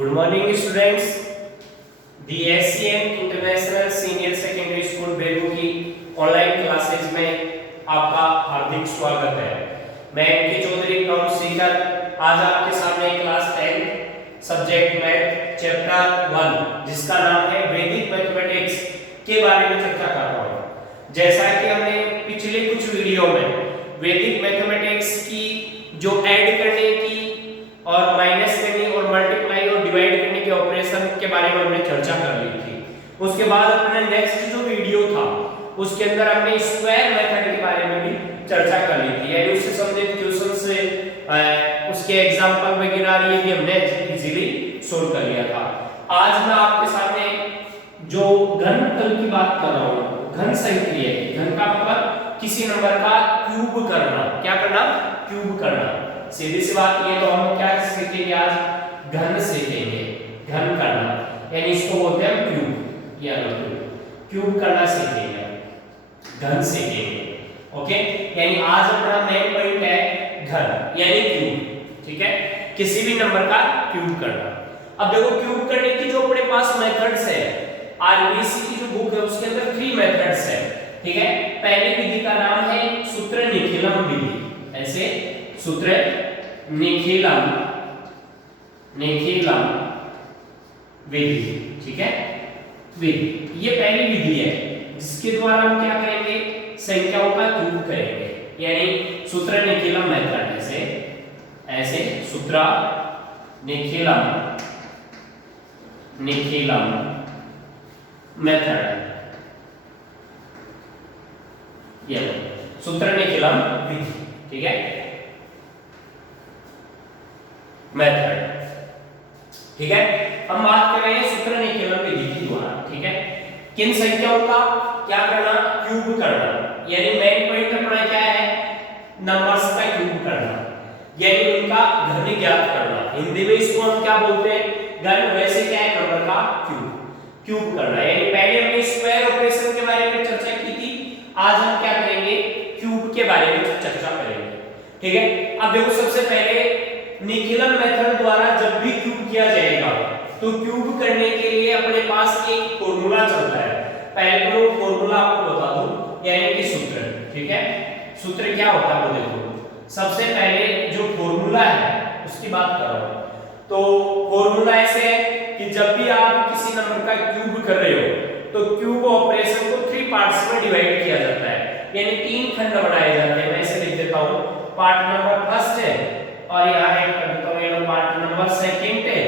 Good morning students. The SCN international senior secondary school Begu की online classes में आपका हार्दिक स्वागत है। मैं एमके चौधरी काउंट सीकर आज आपके सामने क्लास 10 सब्जेक्ट मैथ चैप्टर 1 जिसका नाम है वैदिक मैथमेटिक्स के बारे में चर्चा कर रहा हूं। जैसा कि हमने पिछले कुछ वीडियो में वैदिक मैथमेटिक्स की जो ऐड करने की और माइनस करने और मल्टीप्लाई और डिवाइड करने के ऑपरेशन के बारे में हमने चर्चा कर ली थी। उसके बाद अपना नेक्स्ट जो वीडियो था उसके अंदर हमने स्क्वायर मेथड के बारे में भी चर्चा कर ली थी, यानी उससे संबंधित क्वेश्चन से उसके एग्जांपल वगैरह ये भी हमने इजीली सोल्व कर लिया था। आज मैं आपके सामने जो घनफल की बात कर रहा हूँ, घन संक्रिया, घन का मतलब किसी नंबर का क्यूब करना। क्या करना? क्यूब करना। सीधी सी बात ये तो हम क्या सीखेंगे आज? घन सीखेंगे, घन करना, यानी इसको बोलते हैं क्यूब या क्यूब करना सीखेंगे, घन सीखेंगे। ओके, यानी आज अपना मेन पॉइंट है घन यानी क्यूब। ठीक है, किसी भी नंबर का क्यूब करना। अब देखो क्यूब करने की जो अपने पास मेथड्स है, आरबीसी की जो बुक है उसके अंदर 3 मेथड्स है। ठीक है, पहली विधि का नाम है सूत्र निखिलम विधि। ऐसे सूत्र निखिलम विधि। ठीक है, विधि ये पहली विधि है जिसके द्वारा हम क्या करेंगे? संख्याओं का क्यूब करेंगे, यानी सूत्र निखिलम मेथड। ऐसे सूत्र निखिलम मेथड, ये सूत्र निखिलम विधि। ठीक है, मेथड। ठीक है, हम बात कर रहे हैं सूत्र निखिलम विधि के द्वारा। ठीक है, किन संख्याओं का क्या करना? क्यूब करना, यानी मेन पॉइंट अपना क्या है? नंबर्स का क्यूब करना, यानी उनका घन ज्ञात करना। हिंदी में इसको हम क्या बोलते हैं? घन। वैसे क्या है? नंबर का क्यूब करना। यानी पहले हमने स्क्वायर ऑपरेशन के बारे में चर्चा की थी, आज हम क्या करेंगे? क्यूब के बारे में चर्चा करेंगे। ठीक है, अब देखो सबसे पहले निखिलम मेथड द्वारा जब भी क्यूब किया जाएगा तो क्यूब करने के लिए अपने पास एक फॉर्मूला चलता है। पहले तो फॉर्मूला आपको बता दूं, यानी कि सूत्र। ठीक है, सूत्र क्या होता है वो देखो। सबसे पहले जो फॉर्मूला है उसकी बात कर रहा हूं, तो फॉर्मूला ऐसे है कि जब भी आप किसी नंबर का क्यूब कर रहे हो तो क्यूब ऑपरेशन को 3 पार्ट्स में डिवाइड किया जाता है, यानी 3 खंड बनाए जाते हैं। मैं इसे लिख देता हूं, पार्ट नंबर फर्स्ट है और यहां ऐड कर देता हूं ये पार्ट नंबर सेकंड है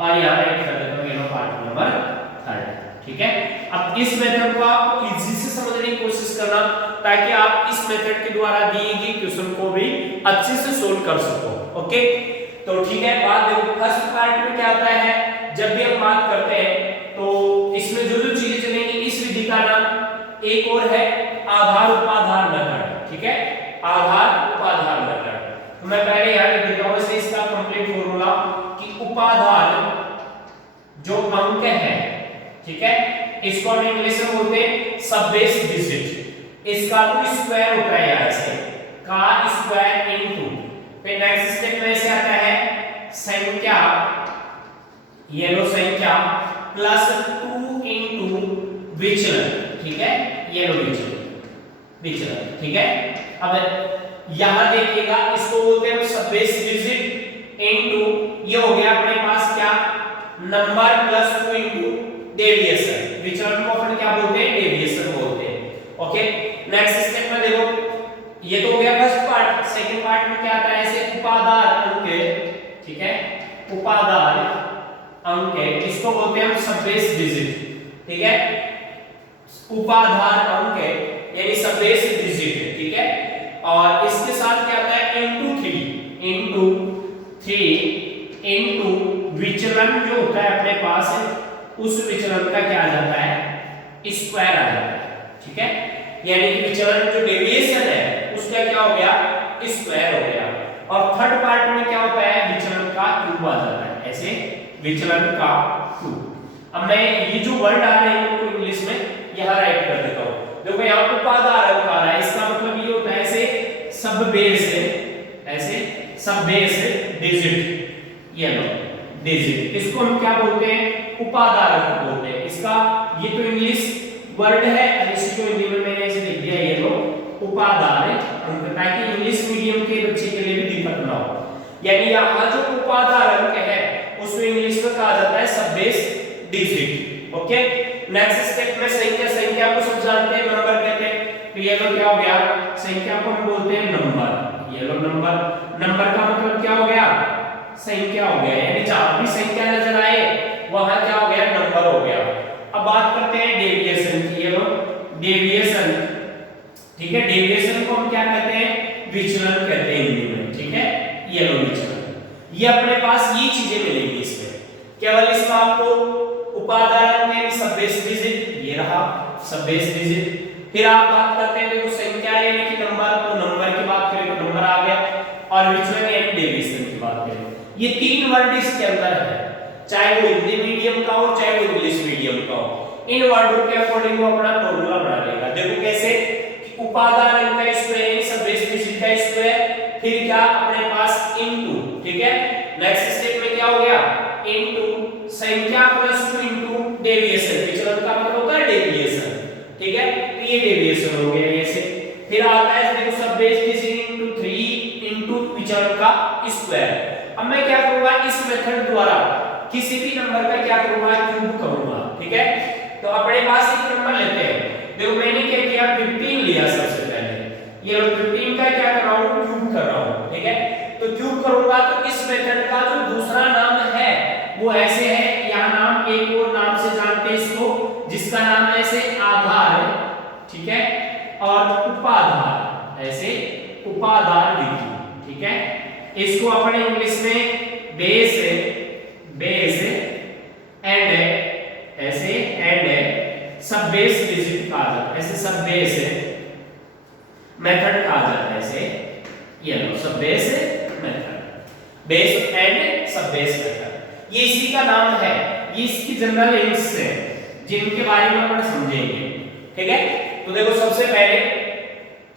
और यहां ऐड कर देता हूं ये पार्ट नंबर थर्ड। ठीक है, अब इस मेथड को आप इजी से समझने की कोशिश करना ताकि आप इस मेथड के द्वारा दिए गए क्वेश्चन को भी अच्छे से सोल्व कर सको। ओके, तो ठीक है, बात देखो फर्स्ट पार्ट में क्या आता है। जब भी हम बात करते हैं तो इसमें जो जो चीजें चलेंगी, इस विधि का नाम एक और है आधार उपाधार मेथड। ठीक है, आधार उपाधार मेथड। तो मैं पहले यहां लिख देता हूं इसे, इसका कंप्लीट फॉर्मूला कि उपाधान जो अंक है, ठीक है, इसको हम इंग्लिश में बोलते हैं सब बेस डिजिट। इसका तो स्क्वायर होता है यहां से, का स्क्वायर इनटू, फिर नेक्स्ट स्टेप में ऐसे आता है संख्या, येलो संख्या प्लस 2 इनटू विचलन। ठीक है, येलो विचलन। ठीक है, अब यहां देखिएगा इसको बोलते हैं सब बेस डिजिट इनटू, ये हो गया अपने पास क्या? Number plus 2 into deviation. विचलन को अपन क्या बोलते हैं? डेविएशन बोलते हैं। ओके, नेक्स्ट स्टेप में देखो, ये तो हो गया फर्स्ट पार्ट। सेकंड पार्ट में क्या आता है? ऐसे उपाधार अंक। ठीक है, उपाधार अंक, इसको बोलते हैं हम सब बेस डिजिट। ठीक है, उपाधार अंक यानी सब बेस डिजिट। ठीक है, और इसके साथ क्या आता है? इनटू 3 इनटू विचलन जो होता है अपने पास है, उस विचलन का क्या आ जाता है? स्क्वायर आ जाता है। ठीक है, यानी कि विचलन जो डेविएशन है उसका क्या हो गया? स्क्वायर हो गया। और थर्ड पार्ट में क्या होता है? विचलन का क्यूब आ जाता है। ऐसे विचलन का क्यूब। अब मैं ये जो वर्ड आ रहे हैं उनको इंग्लिश में यहां राइट कर देता हूं। देखो यहां उपाधार अंक आ रहा है, इसका मतलब ये होता है ऐसे सब बेस डिजिट। ये लो डिजिट। इसको हम क्या बोलते हैं? उपादान अंक बोलते हैं। इसका ये तो इंग्लिश वर्ड है और इसको हिंदी में मैंने ऐसे लिख दिया ये लो उपादान अंक, ताकि इंग्लिश मीडियम के बच्चे के लिए भी दिक्कत ना हो। यानी यहाँ जो उपादान अंक है उसको इंग्लिश में कहा जाता है सब base digit. Okay, next step में संख्या को सब जानते हैं, नंबर कहते हैं। तो ये लो क्या हो गया? संख्या को हम बोलते हैं नंबर। ये लो नंबर का मतलब क्या हो गया? संख्या हो गया। यानी जहां भी संख्या नजर आए वहां क्या हो गया? नंबर हो गया। अब बात करते हैं डेविएशन की। ये लो डेविएशन, ठीक है। डेविएशन को हम क्या कहते हैं? विचलन कहते हैं हिंदी में, ठीक है। ये लो विचलन, ये अपने पास ये चीजें मिलेंगी इसमें। केवल इसमें आपको उपादान में सब बेस डिजिट, ये रहा सब बेस डिजिट। फिर आप बात करते हैं देखो संख्या यानी कि नंबर, तो नंबर की बात करें तो नंबर आ गया, और विचलन यानी डेविएशन की बात करें। ये तीन वर्ड इसके अंदर है, चाहे वो हिंदी मीडियम का हो चाहे वो इंग्लिश मीडियम का हो। इन वर्डों के अकॉर्डिंग वो अपना फॉर्मूला बना लेगा। देखो कैसे? उपादान अंक का स्क्वायर यानी सब बेस डिजिट का स्क्वायर, फिर क्या अपने पास इनटू, ठीक है। नेक्स्ट स्टेप में क्या हो गया? इनटू संख्या प्लस 2 इनटू डेविएशन। विचलन का मतलब होता है डेविएशन, ठीक है। तो ये डेविएशन हो गया ऐसे। फिर आता है देखो सब बेस डिजिट इनटू 3 इनटू विचलन का स्क्वायर। अब मैं क्या करूंगा? इस मेथड द्वारा किसी भी नंबर का क्या करूंगा? क्यूब करूंगा, ठीक है। तो अपने पास एक नंबर लेते हैं। देखो मैंने क्या किया? 15 लिया सबसे पहले। ये 15 का क्या कर रहा हूं? क्यूब कर रहा हूं, ठीक है। तो क्यूब करूंगा तो इस मेथड का जो दूसरा नाम है वो ऐसे है, यहां नाम एक और नाम से जानते हैं इसको, जिसका नाम ऐसे आधार है, ठीक है, और उपाधार, ऐसे उपाधार विधि, ठीक है। इसको अपने इंग्लिश में बेस एंड ऐसे एंड सब बेस डिजिट कहा जाता है, ऐसे सब बेस मेथड कहा जाता है, ऐसे ये लो सब बेस मेथड, बेस एंड सब बेस मेथड, ये इसी का नाम है। ये इसकी जनरल लिंक्स है जिनके बारे में अपन समझेंगे, ठीक है। तो देखो सबसे पहले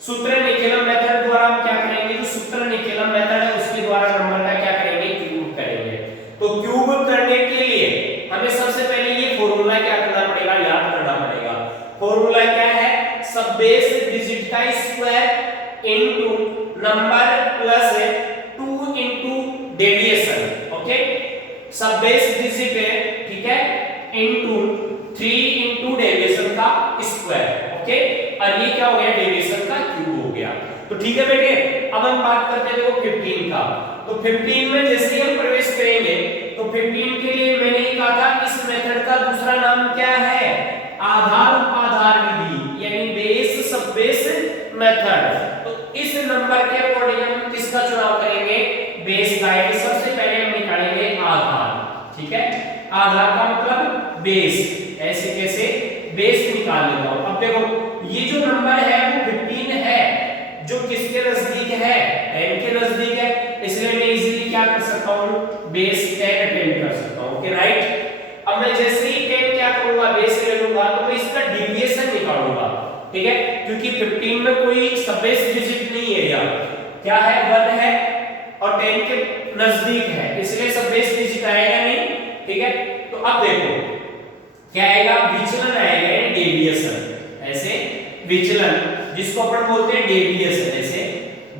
सूत्र निकेलन मेथड द्वारा हम क्या करेंगे? जो सूत्र निकेलन मेथड है उसके द्वारा नंबर का क्या करेंगे? क्यूब करेंगे। तो क्यूब करने के लिए हमें सबसे पहले ये फॉर्मूला क्या करना पड़ेगा? याद करना पड़ेगा। फॉर्मूला क्या है? सब बेस डिजिट का square into number plus 2 into deviation, okay. सब बेस डिजिट है, ठीक है, इनटू 3 इनटू डेविएशन का स्क्वायर, ओके। और ये क्या हो गया? डेविएशन का क्यूब हो गया। तो ठीक है बेटे, अब हम बात करते हैं देखो 15 का। तो 15 में जैसे ही हम प्रवेश करेंगे तो 15 के लिए मैंने ही कहा था इस मेथड का दूसरा नाम क्या है? आधार उपाधार विधि, यानी बेस सब बेस मेथड। तो इस नंबर के अकॉर्डिंग हम किसका चुनाव करेंगे? बेस का। यानी सबसे पहले हम निकालेंगे आधार, ठीक है। आधार का मतलब बेस, ऐसे कैसे बेस निकाल लेता हूं। अब देखो ये जो नंबर है वो 15 है, जो किसके नजदीक है? 10 के नजदीक है, इसलिए मैं इजीली क्या कर सकता हूं? बेस 10 अटेंड कर सकता हूं, ओके राइट। अब मैं जैसे ही 10 क्या करूंगा? बेस ले लूंगा, तो मैं इसका डेविएशन निकालूंगा, ठीक है, क्योंकि 15 में कोई सब बेस डिजिट नहीं है, या क्या है? 1 है और 10 के नजदीक है, इसलिए सब बेस डिजिट आएगा नहीं, ठीक है। तो अब देखो क्या आएगा? विचलन आएगा, डेविएशन, ऐसे विचलन, जिसको अपन बोलते हैं डेविएशन, ऐसे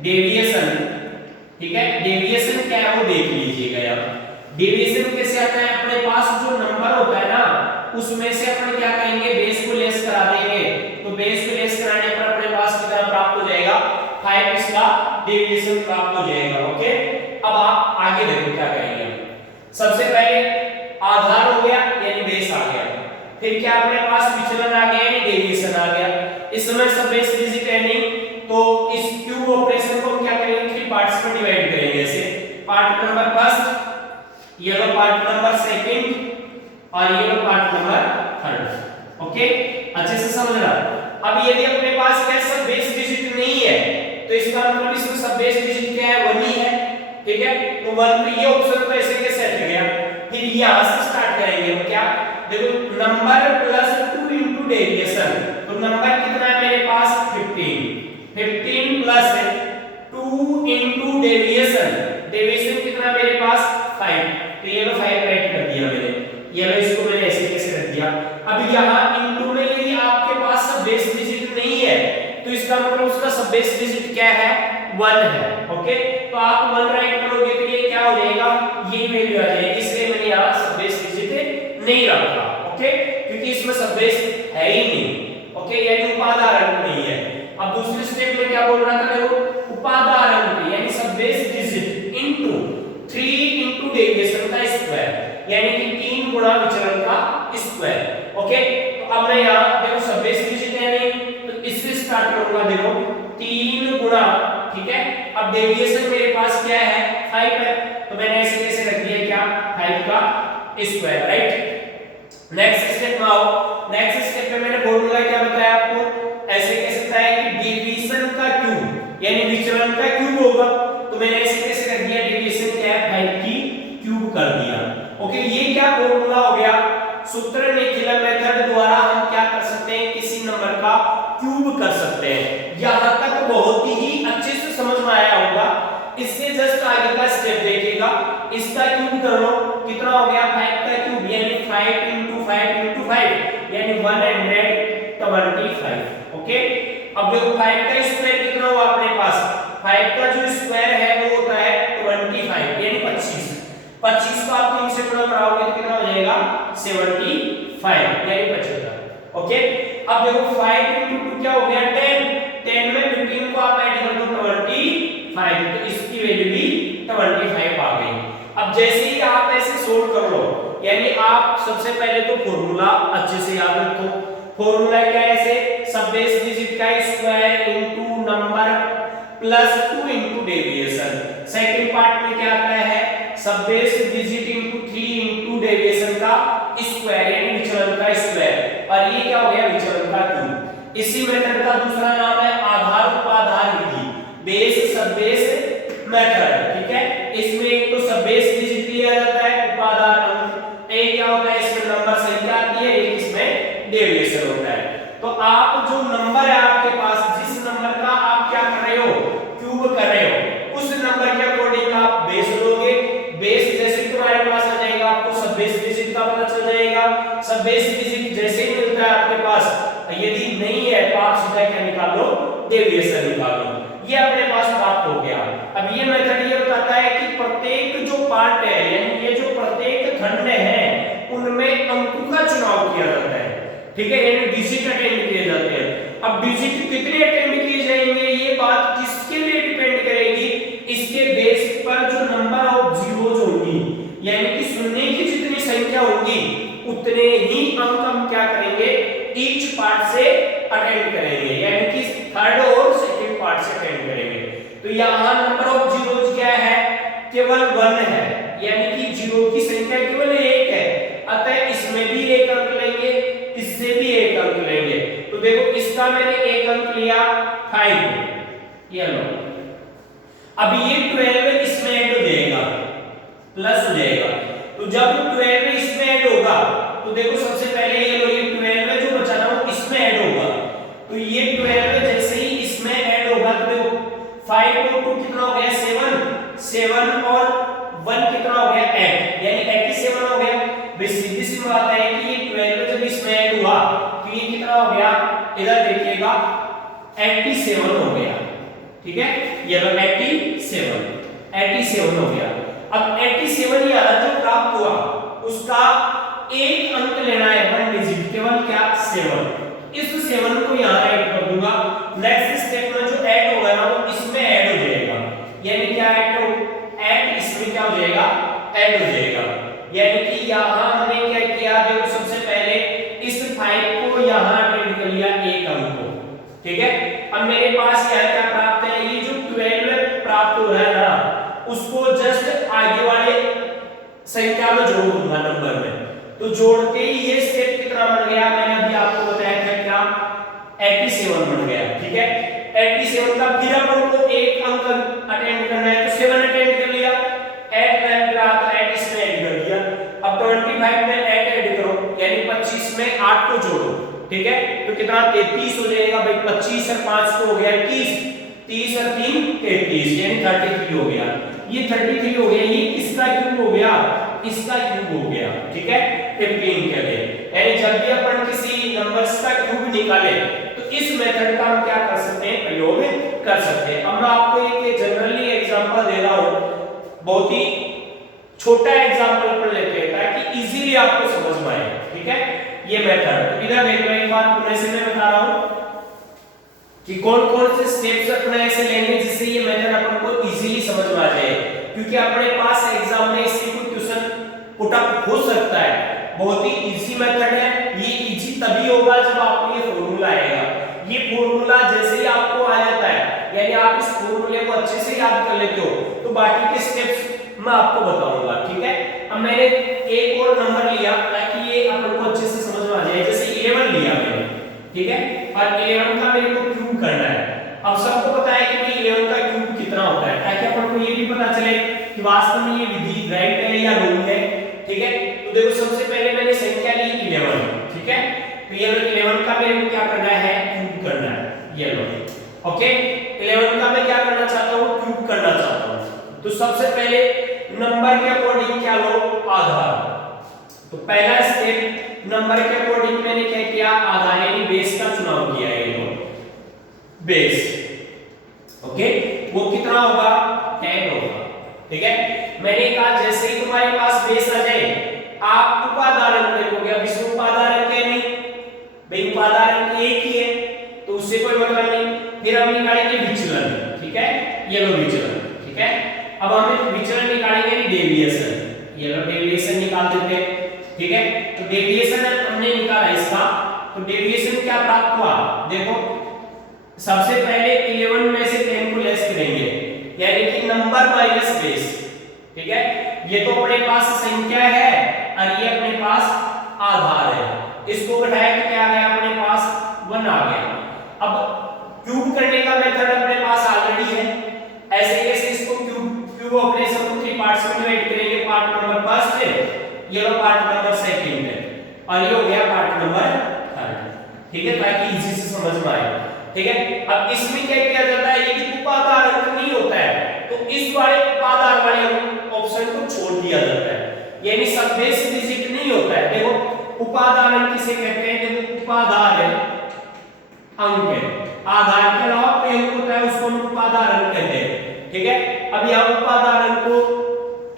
डेविएशन, ठीक है। डेविएशन क्या है वो देख लीजिएगा यहाँ। डेविएशन कैसे आता है? अपने पास जो नंबर होता है ना उसमें से अपन क्या करेंगे? बेस को लेस करा देंगे। तो बेस को लेस कराने पर अपने पास कितना प्राप्त हो जाएगा? 5 इसका डेविएशन प्राप्त हो जाएगा, ओके। अब आप आगे देखो क्या करेंगे। सबसे पहले आधार हो गया यानी बेस आ गया, फिर क्या अपने पास विचलन आ गया यानी डेविएशन आ गया। इस समय सब बेस डिजिट है नहीं, तो इस क्यूब ऑपरेशन को हम क्या करेंगे? 3 पार्ट्स में डिवाइड करेंगे, ऐसे पार्ट नंबर फर्स्ट, ये लो पार्ट नंबर सेकंड, और ये लो पार्ट नंबर थर्ड, ओके। अच्छे से समझना। अब यदि अपने पास क्या सब बेस डिजिट नहीं है तो इसका मतलब इसमें सब बेस डिजिट क्या है? 1 ही है, ठीक है। तो 1 तो ये ऑप्शन तो ऐसे कैसे हट गया। फिर यहां से स्टार्ट करेंगे हम क्या? देखो नंबर प्लस 2 इनटू डेविएशन, तो नंबर कितना है मेरे पास? 15 प्लस 2 इनटू डेविएशन, डेविएशन कितना मेरे पास? 5, तो ये लो 5 राइट कर दिया मैंने, ये लो इसको मैंने ऐसे कैसे रख दिया। अब यहाँ इनटू में यदि आपके पास सब बेस डिजिट नहीं है तो इसका मतलब उसका सब बेस डिजिट क्या है, 1 है। ओके, तो आप 1 राइट करोगे तो ये क्या हो जाएगा, ये वैल्यू आ जाएगी, इसलिए मैंने यहाँ सब बेस डिजिट नहीं रखा। ओके, क्योंकि इसमें सब बेस है ही नहीं। ओके, यानी उपादार अंक नहीं है। अब दूसरे स्टेप में क्या बोल रहा था देखो, उपादार अंक यानी सब base digit into 3 into deviation का स्क्वायर, यानी कि 3 गुना विचलन का स्क्वायर। ओके, तो अब मैं यहाँ देखो सब बेस डिजिट है नहीं, तो इससे स्टार्ट करूंगा। देखो 3 गुना, ठीक है। अब डेविएशन मेरे पास क्या है, 5 है, तो मैंने ऐसे कैसे रख दिया क्या, 5 का स्क्वायर, राइट। नेक्स्ट स्टेप में आओ। नेक्स्ट स्टेप में मैंने फॉर्मूला क्या बताया आपको, ऐसे कह सकता है कि डेविएशन का क्यूब यानी विचलन का क्यूब होगा, तो मैंने ऐसे कैसे रख दिया, डेविएशन क्या है 5 की क्यूब कर दिया। ओके, ये क्या फॉर्मूला हो गया, सूत्र निखिलन मेथड द्वारा हम क्या कर सकते हैं, किसी नंबर का क्यूब कर सकते हैं। यहां तक बहुत ही अच्छे से समझ में आया होगा। इससे जस्ट आगे का स्टेप देखिएगा, इसका क्यूब कर लो, कितना हो गया 5 का क्यूब यानी 5 into 5 into 5 यानी 125। ओके, अब देखो 5 का स्क्वायर कितना हुआ अपने पास, 5 का जो स्क्वायर है वो होता है 25 यानी 25। 25 को आप 3 से गुणा कराओगे तो कितना हो जाएगा 75 यानी 75। ओके, अब देखो 5 into 2 क्या हो गया 10, 10 में 15 को आप ऐड कर दो 25, तो इसकी वैल्यू भी 25 आ गई। अब जैसे ही आप ऐसे सोल्व कर लो, यानी आप सबसे पहले तो फॉर्मूला अच्छे से याद रखो। फॉर्मूला क्या है, ऐसे सब बेस डिजिट का square into number plus 2 into deviation. Second part में क्या आता है, सब base digit into 3 into deviation का स्क्वायर यानी विचलन का स्क्वायर, और ये क्या हो गया विचलन का क्यूब। इसी मेथड का दूसरा नाम है आधार उपाधार विधि, बेस सब बेस मेथड। ठीक है, इसमें एक तो सब बेस डिजिट लिया जाता है, उपादार अंक, एक क्या होता है इसमें नंबर संख्या आती है, एक इसमें डेविएशन होता है। तो आप जो नंबर है आपके पास, जिस नंबर का आप क्या कर रहे हो, क्यूब कर रहे हो, उस नंबर के अकॉर्डिंग आप बेस लोगे। बेस जैसे तुम्हारे पास आ जाएगा आपको सब बेस डिजिट का पता चल जाएगा। सब बेस डिजिट जैसे ही मिलता है आपके पास, यदि नहीं है तो आप सीधा क्या निकाल लो, डेविएशन निकाल लो। ये अपने पास प्राप्त हो गया। अब ये मेथड ये बताता है कि प्रत्येक जो पार्ट है यानी ये जो प्रत्येक खंड है उनमें अंकों का चुनाव किया जाता है। ठीक है, यानी डिजिट अटेंड किए जाते हैं। अब डिजिट कितने अटेंड किए जाएंगे ये बात किसके लिए डिपेंड करेगी, इसके बेस पर जो नंबर ऑफ जीरोज होंगी यानी कि शून्य की जितनी संख्या होगी उतने ही अंक हम क्या करेंगे, ईच पार्ट से अटेंड करेंगे, यानी कि थर्ड और सेकंड पार्ट से अटेंड करेंगे। तो यहाँ नंबर ऑफ जीरोज क्या है, केवल 1 है, यानी कि जीरो की संख्या केवल 1 है, अतः इसमें भी 1 अंक लेंगे, इससे भी 1 अंक लेंगे। तो देखो इसका मैंने 1 अंक लिया 5, ये लो। अब ये 12 इसमें ऐड हो जाएगा, प्लस हो जाएगा। तो जब 12 इसमें ऐड होगा तो देखो सबसे पहले ये लो, ये 12 जो बचा ना वो इसमें ऐड होगा। तो ये 12 जैसे ही इसमें ऐड होगा तो देखो 5 और 2 कितना हो गया 7 और 1 कितना हो गया 8 यानी 87 हो गया। भाई सीधी सी बात है कि ये 12 जब इसमें ऐड हुआ तो ये कितना हो गया, इधर देखिएगा 87 हो गया। ठीक है, ये लो 87 हो गया। अब 87 यहाँ जो प्राप्त हुआ उसका एक अंक लेना है, 1 डिजिट, केवल क्या 7। इस 7 को यहाँ ऐड कर दूंगा। नेक्स्ट स्टेप में जो ऐड होगा ना वो इसमें ऐड हो जाएगा, यानी क्या ऐड इसमें क्या हो जाएगा, ऐड हो जाएगा। यानी कि यहाँ हमने क्या किया, देखो सबसे पहले इस 5 को यहाँ ऐड कर लिया एक अंक को। ठीक है, अब मेरे पास यहाँ क्या प्राप्त है, ये जो 12 प्राप्त हो रहा है ना उसको जस्ट आगे वाले संख्या में जोड़ दूंगा नंबर में। तो जोड़ते ही ये स्टेप कितना बन गया, मैंने अभी आपको बताया था क्या 87 बन गया। ठीक है, 87 का फिर अपन को एक अंक अटेंड करना है तो 7 अटेंड कर लिया, 8 में रहा तो 8 इसमें ऐड कर दिया। अब 25 में 8 ऐड करो यानी 25 में 8 को जोड़ो। ठीक है, तो कितना 33 हो जाएगा। भाई 25 और 5 को हो गया 30, 30 और 3 33 यानी 33 हो गया। ये 33 हो गया, ये किसका क्यूब हो गया, इसका क्यूब हो गया, ठीक है 15 के लिए। यानी जब भी अपन किसी नंबर्स का क्यूब निकाले तो इस मेथड का हम क्या कर सकते हैं, प्रयोग कर सकते हैं। अब मैं आपको एक जनरली एग्जांपल दे रहा हूं, बहुत ही छोटा एग्जांपल पर लेते हैं ताकि इजीली आपको समझ में आए, ठीक है ये मेथड। तो इधर देखो एक बात पुनः से मैं बता रहा हूं कि कौन कौन से स्टेप्स अपने ऐसे लेंगे जिससे ये मेथड अपन को इजीली समझ में आ जाए, क्योंकि अपने पास एग्जाम में इससे कोई क्वेश्चन पुट अप हो सकता है। बहुत ही इजी मेथड है, ये इजी तभी होगा जब आपको ये फॉर्मूला आएगा। ये फॉर्मूला जैसे ही आपको आ जाता है, यानी आप इस फॉर्मूले को अच्छे से याद कर लेते हो, तो बाकी के स्टेप्स मैं आपको बताऊंगा, ठीक है। अब मैंने एक और नंबर लिया ताकि ये अपन को अच्छे से समझ में आ जाए, जैसे 11 लिया मैंने, ठीक है, और 11 का मेरे को क्यूब करना है। अब सबको पता है कि भाई 11 का क्यूब कितना होता है, ताकि अपन को ये भी पता चले कि वास्तव में ये विधि राइट है या रॉन्ग है, ठीक है। तो देखो सबसे पहले मैंने संख्या ली 11, ठीक है, तो ये 11 का मेरे को क्या करना है, क्यूब करना है, ये लो, ओके। 11 का मैं क्या करना चाहता हूँ, क्यूब करना चाहता हूँ। तो सबसे पहले नंबर के अकॉर्डिंग क्या लो, आधार। तो पहला स्टेप नंबर के अकॉर्डिंग मैंने क्या किया, आधार यानी बेस का चुनाव किया है, ये लो बेस, ओके। वो कितना होगा, 10 होगा, ठीक है। मैंने कहा जैसे ही तुम्हारे पास बेस आ जाए आप उपादान देखोगे। अब इसमें उपादान क्या नहीं भाई, उपादान एक ही है तो उससे कोई मतलब नहीं। फिर हम निकालेंगे विचलन, ठीक है, ये लो विचलन, ठीक है। अब हम विचलन निकालेंगे डेविएशन, ये लो डेविएशन निकाल देते हैं, ठीक है। तो डेविएशन हमने निकाला इसका, तो डेविएशन क्या प्राप्त हुआ, देखो सबसे पहले 11 में से 10 को लेस करेंगे, यानी कि नंबर माइनस बेस, ठीक है। ये तो अपने पास संख्या है और ये अपने पास आधार है, इसको घटाया तो क्या आ गया, अपने पास 1 आ गया। अब क्यूब करने का मेथड अपने पास ऑलरेडी है, ऐसे कैसे इसको क्यूब ऑपरेशन को 3 पार्ट्स में डिवाइड करेंगे, पार्ट नंबर फर्स्ट है, ये लो पार्ट नंबर सेकंड है, और ये हो गया पार्ट नंबर थर्ड, ठीक है, ताकि इजी से समझ में आए, ठीक है। अब इसमें क्या किया जाता है, ये उपादान अंक नहीं होता है तो इस वाले उपादान वाले ऑप्शन को छोड़ दिया जाता है, यानी सब बेस डिजिट नहीं होता है। देखो उपादान अंक किसे कहते हैं, देखो उपादान है अंक है, आधार के अलावा कोई अंक होता है उसको हम उपादान अंक कहते हैं, ठीक है। अब यह उपादान अंक को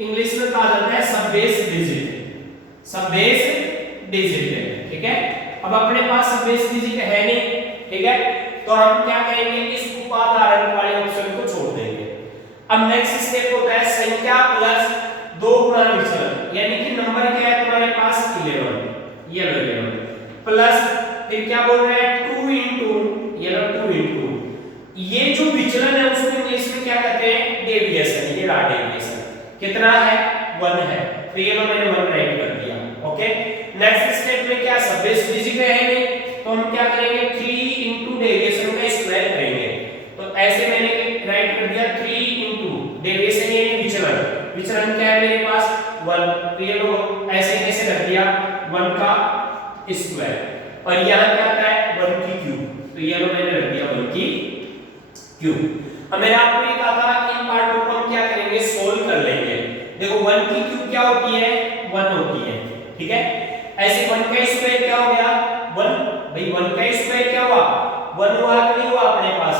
इंग्लिश में कहा जाता है सब बेस डिजिट, सब बेस डिजिट है, ठीक है। अब अपने पास सब बेस डिजिट है नहीं, ठीक है, तो हम क्या करेंगे, इस उपादान वाले ऑप्शन को छोड़ देंगे। अब नेक्स्ट स्टेप होता है संख्या प्लस 2 गुना विचलन, यानी कि नंबर क्या है तुम्हारे पास 11, ये लो 11 प्लस फिर क्या बोल रहे हैं 2 into, ये लो 2 into, ये जो विचलन है उसको इंग्लिश में क्या कहते हैं, डेविएशन, ये रहा डेविएशन, कितना है 1 है, तो ये लो मैंने 1 राइट कर दिया, ओके। नेक्स्ट स्टेप में क्या सब बेस डिजिट है नहीं, तो हम क्या करेंगे 3 into डेविएशन का स्क्वायर करेंगे, तो ऐसे मैंने राइट कर दिया 3 into डेविएशन यानी विचलन, विचलन क्या है मेरे पास 1, तो ये लोग ऐसे कैसे रख दिया 1 का स्क्वायर, और यहां क्या आता है 1 की क्यूब, तो ये लोग मैंने रख दिया 1 की क्यूब। अब मैंने आपको ये कहा था कि इन पार्टों को हम क्या करेंगे, सोल्व कर लेंगे। देखो 1 की क्यूब क्या होती है, 1 होती है, ठीक है। ऐसे 1 का स्क्वायर क्या हो गया 1, भाई 1 का स्क्वायर क्या हुआ 1 हुआ कि नहीं हुआ अपने पास,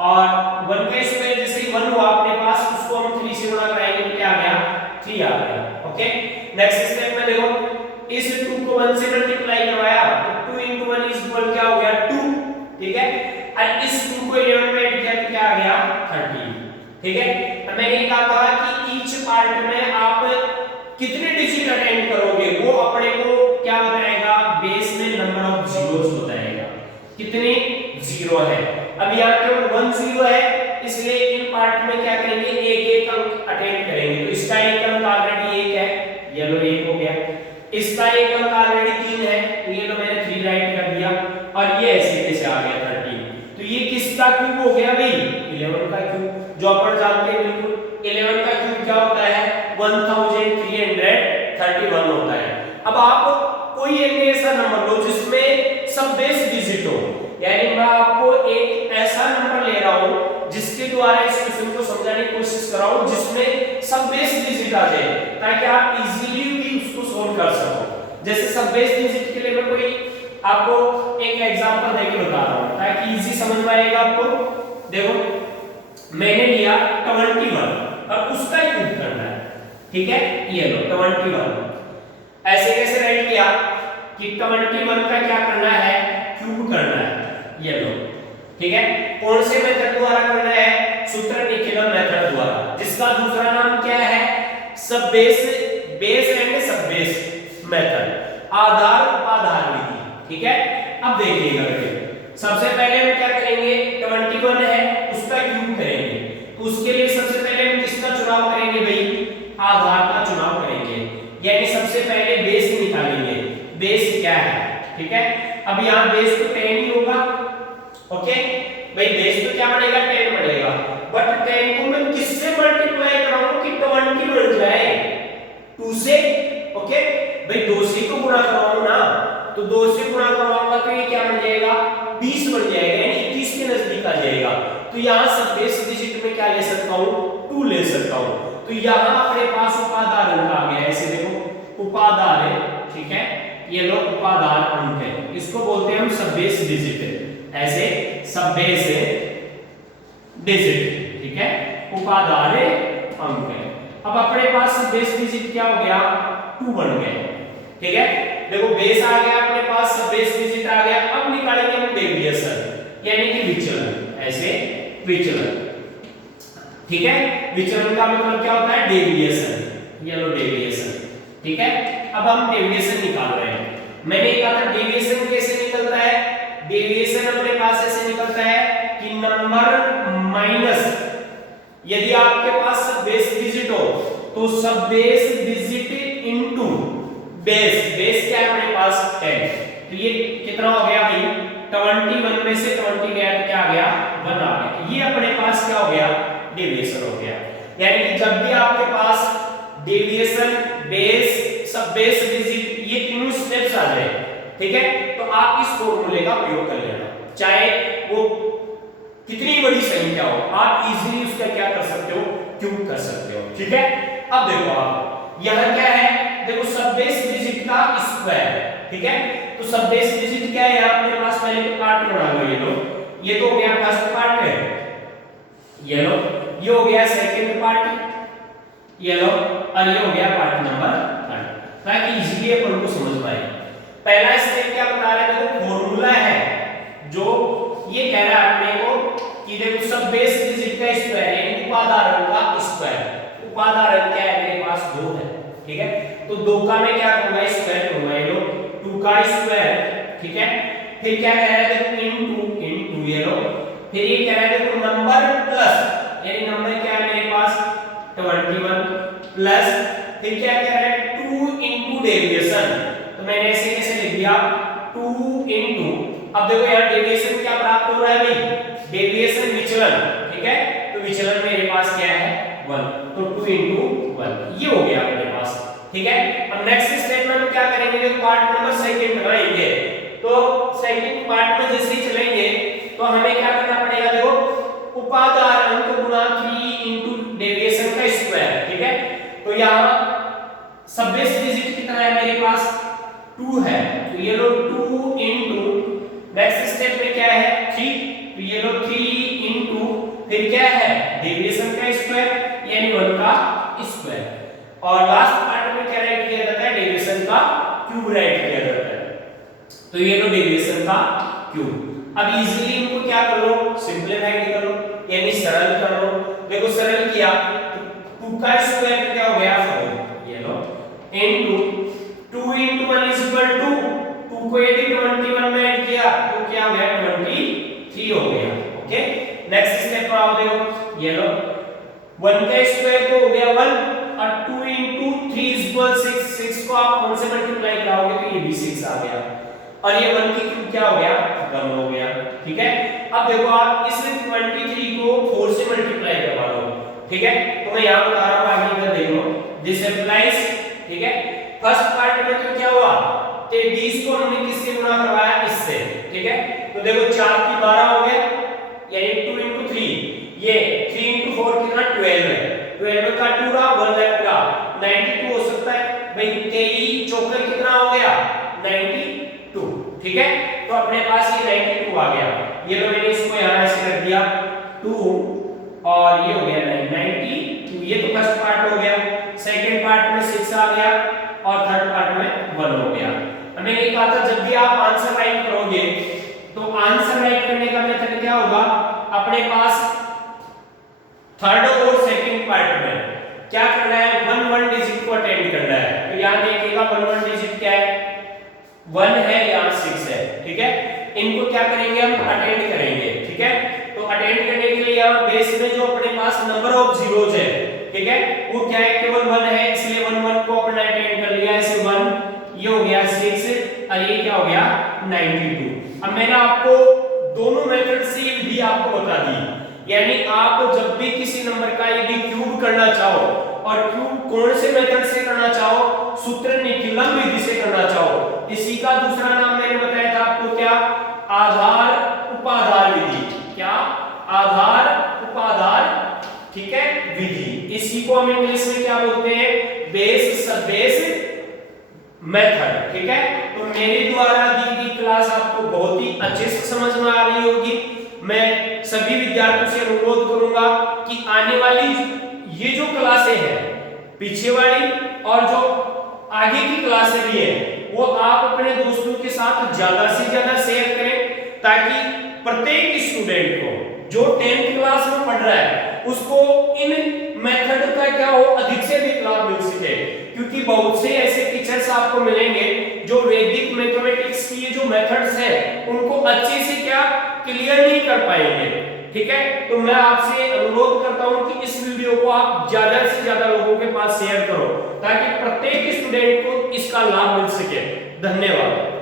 और 1 का स्क्वायर जैसे ही 1 हुआ अपने पास उसको हम 3 से गुणा कराएंगे तो क्या आ गया 3 आ गया, ओके। नेक्स्ट स्टेप में देखो इस 2 को 1 से मल्टीप्लाई करवाया तो 2 into 1 इज इक्वल क्या हो गया 2, ठीक है, और इस 2 को 11 में ऐड किया तो क्या आ गया 30, ठीक है। अब मैंने कहा था कि ईच पार्ट में आप कितने डिजिट अटेंड करोगे वो अपने को क्या बताएगा, बेस में नंबर ऑफ जीरोस बताएगा, कितने 0 है। अब यहाँ केवल 1 0 है, इसलिए इन पार्ट में क्या करेंगे एक एक अंक अटेंड करेंगे, तो इसका एक अंक ऑलरेडी 1 है, ये लो 1 हो गया, इसका एक अंक ऑलरेडी 3 है, तो ये लो मैंने 3 राइट कर दिया, और ये ऐसे कैसे आ गया 13, तो ये किसका क्यूब हो गया भाई 11 का क्यूब, जो अपन जानते हैं बिल्कुल 11 का क्यूब क्या होता है 1331 होता है। अब आप कोई एक ऐसा नंबर लो जिसमें सब बेस डिजिट हो, यानी मैं आपको एक ऐसा नंबर ले रहा हूं जिसके द्वारा इस क्वेश्चन को समझाने की कोशिश कर रहा हूं, जिसमें सब बेस डिजिट आ जाए ताकि आप इजीली भी उसको सोल्व कर सको। जैसे सब बेस डिजिट के लिए मैं कोई आपको एक एग्जांपल देके बता रहा हूं ताकि इजी समझ में आएगा आपको। देखो मैंने लिया 21 और उसका क्यूब करना है, ठीक है, ये लो 21। ऐसे कैसे राइट किया कि 21 का क्या करना है, क्यूब करना है, ये लो, ठीक है। कौन से मेथड द्वारा करना है, सूत्र निखिलन मेथड द्वारा, जिसका दूसरा नाम क्या है, सब बेस एंड सब बेस मेथड, आधार उपाधार विधि, ठीक है। अब देखिएगा बेटे, सबसे पहले हम क्या करेंगे, 21 है उसका क्यूब करेंगे, तो उसके लिए सबसे पहले हम किसका चुनाव करेंगे भाई, आधार का चुनाव करेंगे, यानी सबसे पहले बेस निकालेंगे, बेस क्या है, ठीक है। अब यहाँ बेस तो 10 ही होगा, ओके भाई, बेस तो क्या बनेगा, 10 बनेगा, बट 10 को मैं किससे मल्टीप्लाई कराऊं कि 20 बन जाए, 2 से, ओके भाई, 2 से को गुणा करवाऊं ना, तो 2 से गुणा करवाऊंगा तो ये क्या बन जाएगा, 20 बन जाएगा, यानी 21 के नजदीक आ जाएगा। तो यहाँ सब बेस डिजिट में क्या ले सकता हूँ, 2 ले सकता हूँ। तो यहाँ अपने पास उपादार अंक आ गया, ऐसे देखो उपादार है, ठीक है, ये लो उपादार अंक है, इसको बोलते हैं हम सब बेस डिजिट है, ऐसे सब बेस डिजिट, ठीक है, उपादार अंक है। अब अपने पास सब बेस डिजिट क्या हो गया, 2 बन गए, ठीक है। देखो बेस आ गया अपने पास, सब बेस डिजिट आ गया। अब निकालेंगे हम डेविएशन, यानी कि विचलन, ऐसे विचलन, ठीक है। विचलन का मतलब क्या होता है, डेविएशन, ये लो डेविएशन, ठीक है। अब हम डेविएशन निकाल रहे हैं। मैंने कहा था डेविएशन कैसे निकलता है, डेविएशन अपने पास ऐसे निकलता है कि नंबर माइनस, यदि आपके पास सब बेस डिजिट हो तो सब base digit into base, base क्या है अपने पास 10, तो ये कितना हो गया भाई, 21 में से 20 गया तो क्या आ गया, 1 आ गया, ये अपने पास क्या हो गया, डेविएशन हो गया। यानी कि जब भी आपके पास डेविएशन, बेस, सब बेस डिजिट, ये तीनों स्टेप्स आ जाए, ठीक है, तो आप इस फॉर्मूले का प्रयोग कर लेना, चाहे वो कितनी बड़ी संख्या हो, आप इजीली उसका क्या कर सकते हो, क्यूब कर सकते हो, ठीक है। अब देखो आप यहां क्या है, देखो सब बेस डिजिट का स्क्वायर, ठीक है, तो सब बेस डिजिट क्या है, यहां अपने पास पहले तो पार्ट बना लो, ये लो, ये तो हो गया फर्स्ट पार्ट है, ये लो, ये हो गया सेकंड पार्ट, ये लो, और ये हो गया पार्ट नंबर 3, ताकि इजीली अपन को समझ पाए। पहला स्टेप क्या बता रहा है, देखो फॉर्मूला है जो ये कह रहा है अपने को कि देखो सब बेस डिजिट का स्क्वायर यानी उपादार अंक का स्क्वायर, उपादार अंक क्या है मेरे पास 2 है, ठीक है, तो 2 का मैं क्या करूंगा, स्क्वायर करूंगा, ये लो 2 का स्क्वायर, ठीक है। फिर क्या कह रहा है, देखो इनटू ये लो, फिर ये कह रहा है देखो नंबर प्लस, यानी नंबर क्या है मेरे पास 21 प्लस, फिर क्या कह रहा है 2 इनटू डेविएशन, तो मैंने ऐसे कैसे लिख दिया 2 इनटू, अब देखो यार डेविएशन क्या प्राप्त हो रहा है भाई, डेविएशन विचलन, ठीक है, तो विचलन मेरे पास क्या है 1, तो 2 इनटू 1 ये हो गया अपने पास, ठीक है। अब नेक्स्ट स्टेप में हम क्या करेंगे, देखो पार्ट नंबर सेकंड बनाएंगे, तो सेकंड पार्ट में जैसे ही चलेंगे तो हमें क्या करना पड़ेगा, देखो उपादार अंक गुना 3 इनटू डेविएशन का स्क्वायर, ठीक है, तो यहां सब बेस डिजिट कितना है मेरे पास 2 है, तो ये लो 2 इनटू, नेक्स्ट स्टेप में क्या है 3, तो ये लो 3 इनटू, फिर क्या है डेविएशन का स्क्वायर यानी 1 का स्क्वायर, और लास्ट पार्ट में क्या राइट किया जाता है, डेविएशन का क्यूब राइट किया जाता है, तो ये लो डेविएशन का क्यूब। अब इजीली इनको क्या कर लो, सिंपलीफाई कर लो, यानी सरल कर लो। देखो सरल किया तो 2 का स्क्वायर क्या हो गया 4, ये लो into 2 into 1 is equal to 2 को यदि 21 में ऐड किया तो क्या हो गया 23 हो गया, ओके। नेक्स्ट स्टेप पर आओ, देखो ये लो 1 का स्क्वायर तो हो गया 1 और 2 इनटू 3 इज इक्वल 6, 6 को आप 1 से मल्टीप्लाई कराओगे तो ये भी 6 आ गया, और ये 1 की क्यूब क्या हो गया 1 हो गया, ठीक है। अब देखो आप इस 23 को 4 से मल्टीप्लाई करवा लो, ठीक है, तो मैं यहां बता रहा हूं, आगे इधर देख लो, दिस अप्लाइज, ठीक है। फर्स्ट पार्ट में तो क्या हुआ, 20 को हमने किससे गुणा करवाया, इससे, ठीक है, तो देखो 4 की 12 हो गया, यानी 2 इनटू 3, ये 3 into 4 कितना 12 है, 12 का 2 रहा, 1 लेफ्ट रहा, 92 हो सकता है भाई। 23 चौके कितना हो गया 92, ठीक है। तो अपने पास ये 92 आ गया। ये लो मैंने इसको यहां ऐसे रख दिया 2 और ये हो गया 92। ये तो फर्स्ट पार्ट हो गया। सेकंड पार्ट में 6 आ गया और थर्ड पार्ट में 1 हो गया। अब मैंने कहा था जब भी आप आंसर राइट करोगे तो आंसर राइट करने का मेथड क्या होगा, अपने पास थर्ड और सेकंड पार्ट में क्या करना है, 1 डिजिट को अटेंड करना है। तो यहां देखिएगा 1 डिजिट क्या है, 1 है, यहां 6 है, ठीक है। इनको क्या करेंगे हम अटेंड करेंगे, ठीक है। तो अटेंड करने के लिए यहां बेस में जो अपने पास नंबर ऑफ जीरोज है, ठीक है, वो क्या है, केवल 1 है, इसलिए 1 को अपने अटेंड कर लिया, ऐसे 1, ये हो गया 6 और ये क्या हो गया 92। अब मैंने आपको दोनों मेथड से ये विधि आपको बता दी, यानी आप जब भी किसी नंबर का यदि क्यूब करना चाहो और क्यूब कौन से मेथड से करना चाहो, सूत्र निखिलम विधि से करना चाहो, इसी का दूसरा नाम मैंने बताया था आपको क्या, आधार उपाधार विधि। क्या, आधार उपाधार, ठीक है, विधि। इसी को हम इंग्लिश में क्या बोलते हैं, बेस सब बेस मेथड, ठीक है। तो मेरे द्वारा दी गई क्लास आपको बहुत ही अच्छे से समझ में आ रही होगी। मैं सभी विद्यार्थियों से अनुरोध करूंगा कि आने वाली ये जो क्लासें हैं, पीछे वाली और जो आगे की क्लासें भी हैं, वो आप अपने दोस्तों के साथ ज्यादा से ज्यादा शेयर करें, ताकि प्रत्येक स्टूडेंट को जो 10th क्लास में पढ़ रहा है उसको इन मेथड का क्या हो, अधिक से अधिक लाभ मिल सके। क्योंकि बहुत से ऐसे टीचर्स आपको मिलेंगे जो वैदिक मैथमेटिक्स की ये जो मेथड्स है उनको अच्छे से क्या क्लियर नहीं कर पाएंगे, ठीक है। तो मैं आपसे अनुरोध करता हूं कि इस वीडियो को आप ज्यादा से ज्यादा लोगों के पास शेयर करो, ताकि प्रत्येक स्टूडेंट को इसका लाभ मिल सके। धन्यवाद।